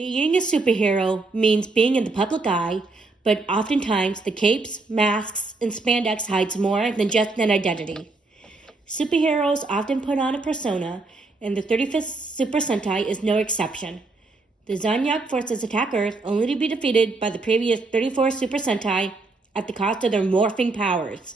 Being a superhero means being in the public eye, but oftentimes the capes, masks, and spandex hides more than just an identity. Superheroes often put on a persona, and the 35th Super Sentai is no exception. The Zanyak forces attack Earth only to be defeated by the previous 34 Super Sentai at the cost of their morphing powers.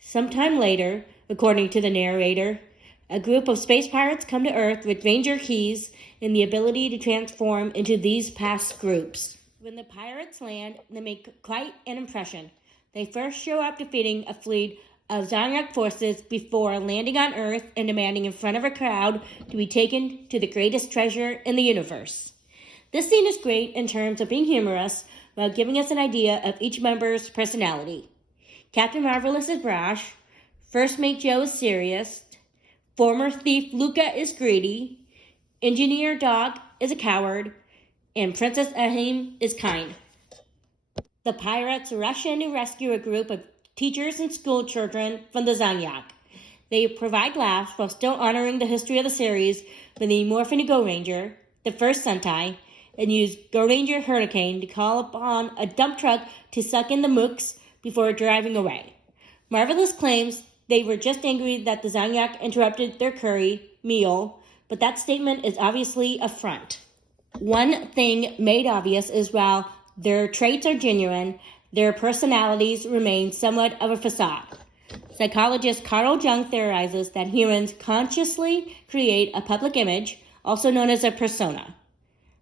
Sometime later, according to the narrator, a group of space pirates come to Earth with Ranger keys and the ability to transform into these past groups. When the pirates land, they make quite an impression. They first show up defeating a fleet of Zanyak forces before landing on Earth and demanding in front of a crowd to be taken to the greatest treasure in the universe. This scene is great in terms of being humorous while giving us an idea of each member's personality. Captain Marvelous is brash, First Mate Joe is serious, former thief Luca is greedy, Engineer Dog is a coward, and Princess Ahim is kind. The pirates rush in to rescue a group of teachers and school children from the Zanyak. They provide laughs while still honoring the history of the series when they morph into Go Ranger, the first Sentai, and use Go Ranger Hurricane to call upon a dump truck to suck in the mooks before driving away. Marvelous claims they were just angry that the Zanyak interrupted their curry meal, but that statement is obviously a front. One thing made obvious is while their traits are genuine, their personalities remain somewhat of a facade. Psychologist Carl Jung theorizes that humans consciously create a public image, also known as a persona.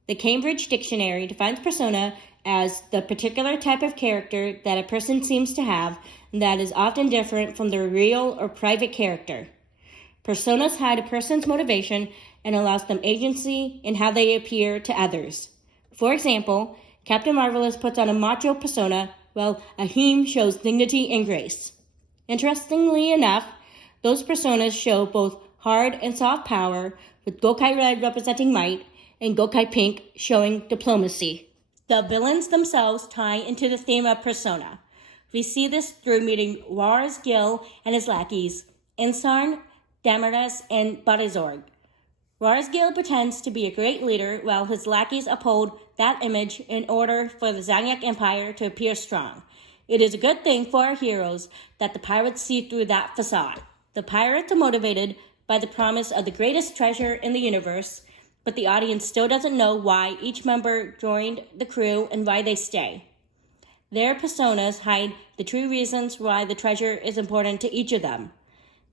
The Cambridge Dictionary defines persona as the particular type of character that a person seems to have that is often different from their real or private character. Personas hide a person's motivation and allows them agency in how they appear to others. For example, Captain Marvelous puts on a macho persona, while Ahim shows dignity and grace. Interestingly enough, those personas show both hard and soft power, with Gokai Red representing might and Gokai Pink showing diplomacy. The villains themselves tie into the theme of persona. We see this through meeting Juarez Gil and his lackeys, Insarn, Damaris, and Barizorg. Juarez Gil pretends to be a great leader while his lackeys uphold that image in order for the Zanyak Empire to appear strong. It is a good thing for our heroes that the pirates see through that facade. The pirates are motivated by the promise of the greatest treasure in the universe, but the audience still doesn't know why each member joined the crew and why they stay. Their personas hide the true reasons why the treasure is important to each of them.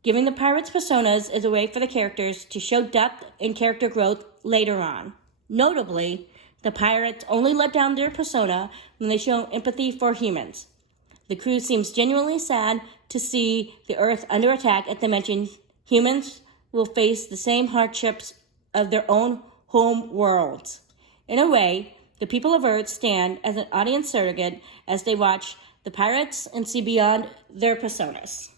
Giving the pirates personas is a way for the characters to show depth and character growth later on. Notably, the pirates only let down their persona when they show empathy for humans. The crew seems genuinely sad to see the Earth under attack at the mention humans will face the same hardships of their own home worlds. In a way, the people of Earth stand as an audience surrogate as they watch the pirates and see beyond their personas.